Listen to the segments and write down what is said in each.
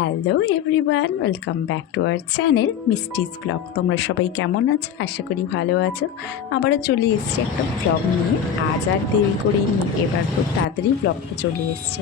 Hello everyone, welcome back to our channel Misti's blog. তোমরা সবাই কেমন আছো? আশা করি ভালো আছো। আবারও চলে এসেছি একটা ব্লগ নিয়ে। আজ আর দেরি করিনি, এবার খুব তাড়াতাড়ি ব্লগটা চলে এসছে।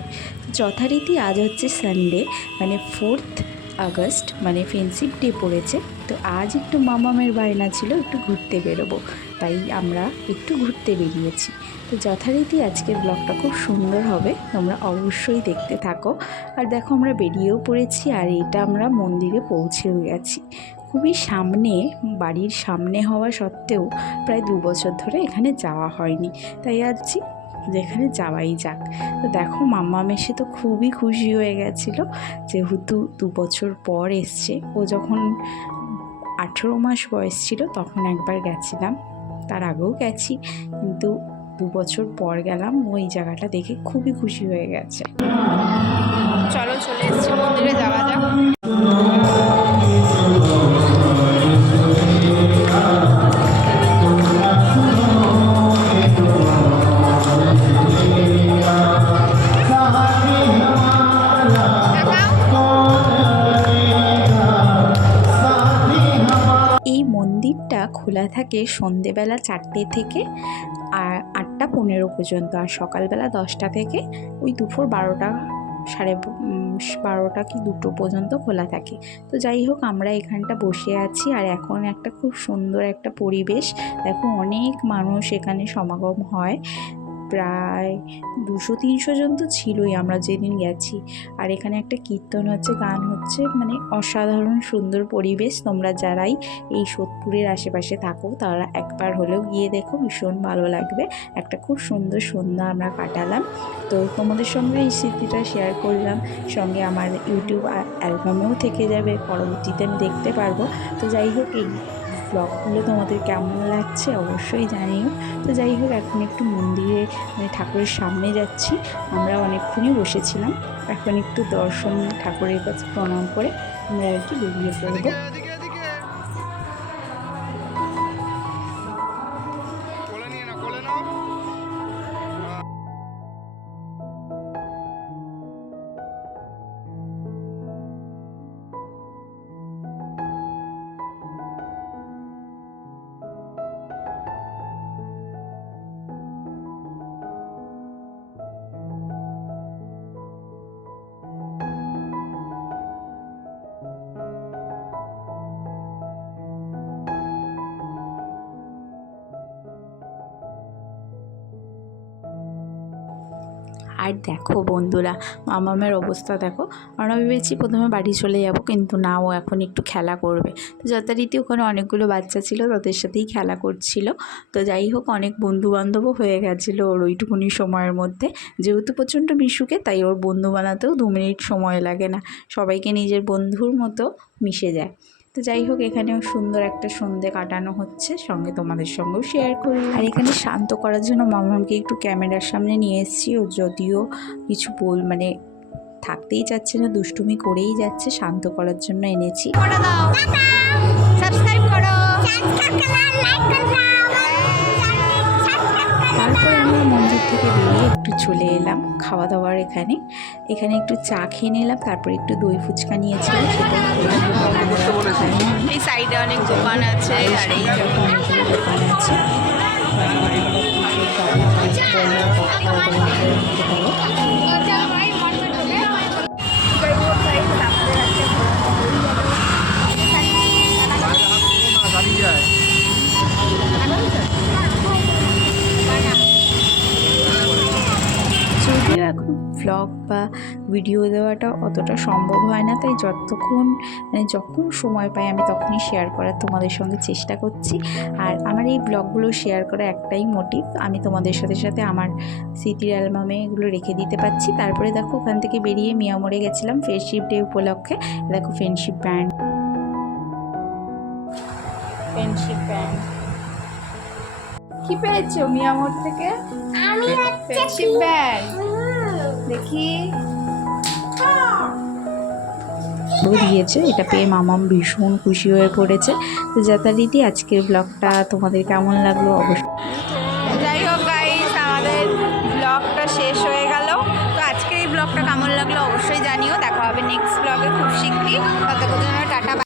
যথারীতি আজ হচ্ছে সানডে মানে ফোর্থ আগস্ট মানে ফ্রেন্ডশিপ ডে পড়েছে। তো আজ একটু মামামের বায়না ছিল, একটু ঘুরতে বেরোবো। তাই আমরা একটু ঘুরতে বেরিয়েছি। তো যথারীতি আজকের ব্লগটা খুব সুন্দর হবে, তোমরা অবশ্যই দেখতে থাকো। আর দেখো, আমরা বেরিয়েও পড়েছি, আর এটা আমরা মন্দিরে পৌঁছেও গেছি। খুবই সামনে, বাড়ির সামনে হওয়া সত্ত্বেও প্রায় দু বছর ধরে এখানে যাওয়া হয়নি। তাই আছি যেখানে যাওয়াই যাক। তো দেখো, মাম্মা মেশে তো খুবই খুশি হয়ে গেছিল, যেহেতু দু বছর পর এসছে। ও যখন আঠেরো মাস বয়স ছিল, তখন একবার গেছিলাম। তার আগেও গেছি, কিন্তু দু বছর পর গেলাম ওই জায়গাটা দেখে খুবই খুশি হয়ে গেছে। চলো, চলে এসেছি। মন্দিরটা খোলা থাকে সন্ধেবেলা চারটে থেকে, আর আটটা পনেরো পর্যন্ত, আর সকালবেলা দশটা থেকে ওই দুপুর বারোটা সাড়ে বারোটা কি দুটো পর্যন্ত খোলা থাকে। তো যাই হোক, আমরা এখানটা বসে আছি, আর এখন একটা খুব সুন্দর একটা পরিবেশ। দেখো অনেক মানুষ এখানে সমাগম হয়। প্রায় দুশো, তিনশো জন তো ছিলই আমরা যেদিন গেছি। আর এখানে একটা কীর্তন হচ্ছে, গান হচ্ছে মানে অসাধারণ সুন্দর পরিবেশ। তোমরা যারাই এই সোদপুরের আশেপাশে থাকো, তারা একবার হলেও গিয়ে দেখো, ভীষণ ভালো লাগবে। একটা খুব সুন্দর সন্ধ্যা আমরা কাটালাম। তো তোমাদের সঙ্গে এই স্মৃতিটা শেয়ার করলাম। সঙ্গে আমার ইউটিউব অ্যালবামেও থেকে যাবে, পরবর্তীতে আমি দেখতে পারব। তো যাই হোক, এই ব্লগগুলো তোমাদের কেমন লাগছে অবশ্যই জানিও। তো যাই হোক, এখন একটু মন্দিরে মানে ঠাকুরের সামনে যাচ্ছি। আমরা অনেকক্ষণই বসেছিলাম। এখন একটু দর্শন, ঠাকুরের কাছে প্রণাম করে আমরা আর কি বেরিয়ে পড়ব। আর দেখো বন্ধুরা, মামামের অবস্থা দেখো। আমরা ভেবেছি প্রথমে বাড়ি চলে যাব, কিন্তু না, ও এখন একটু খেলা করবে। তো যথারীতি ওখানে অনেকগুলো বাচ্চা ছিল, তাদের সাথেই খেলা করছিল। তো যাই হোক, অনেক বন্ধু বান্ধবও হয়ে গেছিল ওর ওইটুকুনি সময়ের মধ্যে। যেহেতু প্রচণ্ড মিশুকে, তাই ওর বন্ধু বানাতেও দু মিনিট সময় লাগে না। সবাইকে নিজের বন্ধুর মতো মিশে যায়। তো যাই হোক এখানেও সুন্দর একটা সন্ধে কাটানো হচ্ছে। সঙ্গে তোমাদের সঙ্গেও শেয়ার করি। আর এখানে শান্ত করার জন্য মামাকে একটু ক্যামেরার সামনে নিয়ে এসেছি। ও যদিও কিছু বল মানে থাকতেই যাচ্ছে না দুষ্টুমি করেই যাচ্ছে। শান্ত করার জন্য এনেছি। তারপরে আমরা মন্দির চলে এলাম খাওয়া দাওয়ার এখানে এখানে একটু চা খেয়ে নিলাম তারপর একটু দই ফুচকা নিয়েছিলাম এই সাইডে অনেক দোকান আছে আর এই দোকান আছে দাঁড়িয়ে যায় যদিও এখন ভ্লগ বা ভিডিও দেওয়াটা অতটা সম্ভব হয় না। তাই যতক্ষণ মানে যখন সময় পাই আমি তখনই শেয়ার করার তোমাদের সঙ্গে চেষ্টা করছি। আর আমার এই ব্লগগুলো শেয়ার করা একটাই মোটিভ আমি তোমাদের সাথে সাথে আমার স্মৃতির অ্যালবামে এগুলো রেখে দিতে পারছি। তারপরে দেখো ওখান থেকে বেরিয়ে মিয়ামরে গেছিলাম ফ্রেন্ডশিপ ডে উপলক্ষে। দেখো ফ্রেন্ডশিপ ব্যান্ড ফ্রেন্ডশিপ ব্যান্ড কি পেয়েছ মিয়ামর থেকে? আমি ফ্রেন্ডশিপ ব্যান্ড দেখি। দিয়েছে এটা পেয়ে মামাম ভীষণ খুশি হয়ে পড়েছে। তো যথারীতি আজকের ব্লগটা তোমাদের কেমন লাগল? অবশ্যই। যাই হোক গাইস আমাদের ব্লগটা শেষ হয়ে গেল। তো আজকের এই ব্লগটা কেমন লাগল অবশ্যই জানিও। দেখা হবে নেক্সট ব্লগে খুব শিগগির ততক্ষণ টাটা